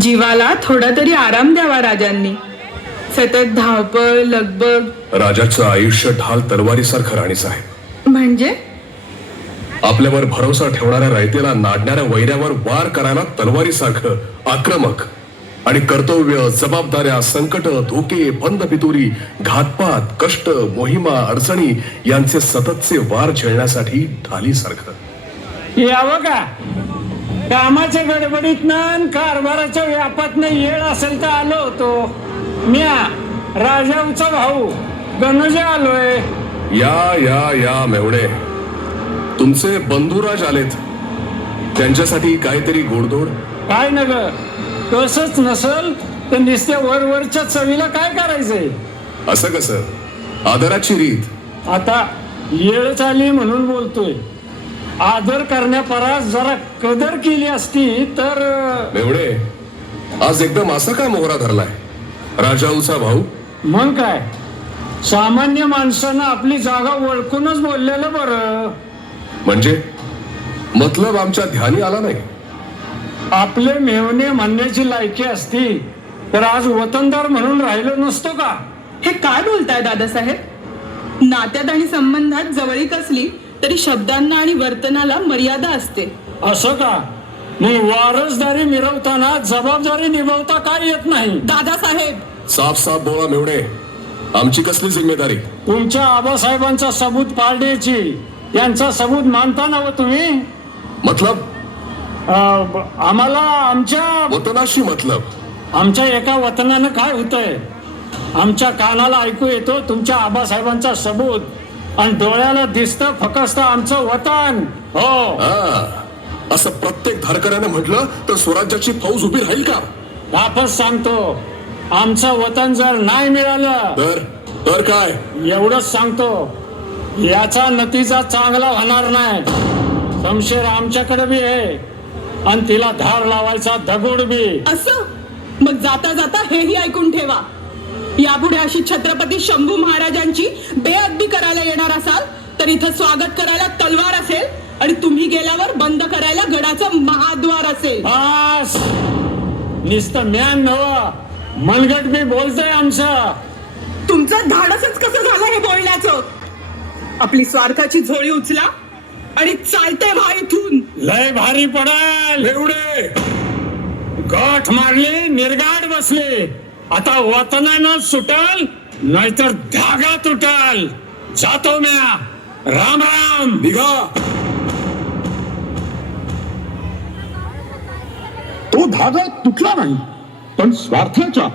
जीवाला थोडा तरी आराम द्यावा राजांनी. सतत धावपळ लगबग. राजाचं आयुष्य ढाल तलवारीसारखं राणी साहेब. म्हणजे आपल्यावर भरोसा ठेवणाऱ्या रयतेला नाडणाऱ्या वैऱ्यावर वार करायला तलवारीसारखं आक्रमक आणि कर्तव्य, जबाबदाऱ्या, संकट, धोके, बंद पितुरी, घातपात, कष्ट, मोहिमा, अडचणी यांचे सततचे वार झेलण्यासाठी ढालीसारखं. यावं का कामाच्या गडबडीतनं कारभाराच्या व्यापातनं येळ असेल तर आलो होतो. म्या राजाचा भाऊ गणोजा आलोय. या या या मेवणे, तुमचे बंधुराज आलेत. त्यांच्यासाठी काहीतरी गोडधोड. काय न ग, तसंच नसल तर नुसत्या वरवरच्या चवीला काय करायचंय. असं कसं? आदराची रीत. आता येळच आली म्हणून बोलतोय. आदर करण्यापरास जरा कदर केली असती तर. मेवणे, आज एकदम असा काय मोहरा धरलाय? राजाऊचा भाऊ. मग काय, सामान्य माणसानं आपली जागा ओळखूनच बोललेलं बरं. म्हणजे मतलब आमच्या ध्यानी आला नाही. आपले मेवणे म्हणण्याची लायकी असती तर आज वतनदार म्हणून राहिलो नसतो का? हे काय बोलताय दादासाहेब? नात्यात आणि संबंधात जवळीक असली तरी शब्दांना आणि वर्तनाला मर्यादा असते. असं का? मग वारसदारी मिरवताना जबाबदारी निभावता काय येत नाही? दादासाहेब साफ साफ बोला मेवणे, आमची कसली जिम्मेदारी? तुमच्या आबासाहेबांचा सबूत पाडण्याची. यांचा सबूत मानता ना तुम्ही? मतलब आम्हाला आमच्या वतनाशी मतलब. आमच्या एका वतनानं काय होतंय? आमच्या कानाला ऐकू येतो तुमच्या आबासाहेबांचा सबूत आणि डोळ्याला दिसतं फक्त आमचं वतन. हो, असं प्रत्येक धारकऱ्याने म्हटलं तर स्वराज्याची फौज उभी राहील का? वापस सांगतो, आमचं वतन जर नाही मिळालं तर काय? एवढंच सांगतो, याचा नतीजा चांगला होणार नाही. शमशेर आमच्याकडे बी आहे आणि तिला धार लावायचा दगड बी. असं? मग जाता जाता हेही ऐकून ठेवा, यापुढे अशी छत्रपती शंभू महाराजांची बेअदबी करायला येणार असाल तर इथं स्वागत करायला तलवार असेल आणि तुम्ही गेल्यावर बंद करायला गडाचं महाद्वार असेल. बस, नुसतं म्यान नव मनगट बी बोलतोय आमचं. तुमचं धाडसच कसं झालं हे बोलण्याचं? आपली स्वार्थाची झोळी उचला आणि चालते व्हा इथून. लय भारी पडाल. एवढे गाठ मारली, निर्गाड बसले. आता वतनानं सुटल नाहीतर धागा तुटल. जातो म्या. राम राम. निघा. तो धागा तुटला नाही, पण स्वार्थाच्या,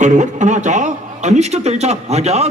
कडवटपणाच्या, अनिष्टतेच्या धाग्यात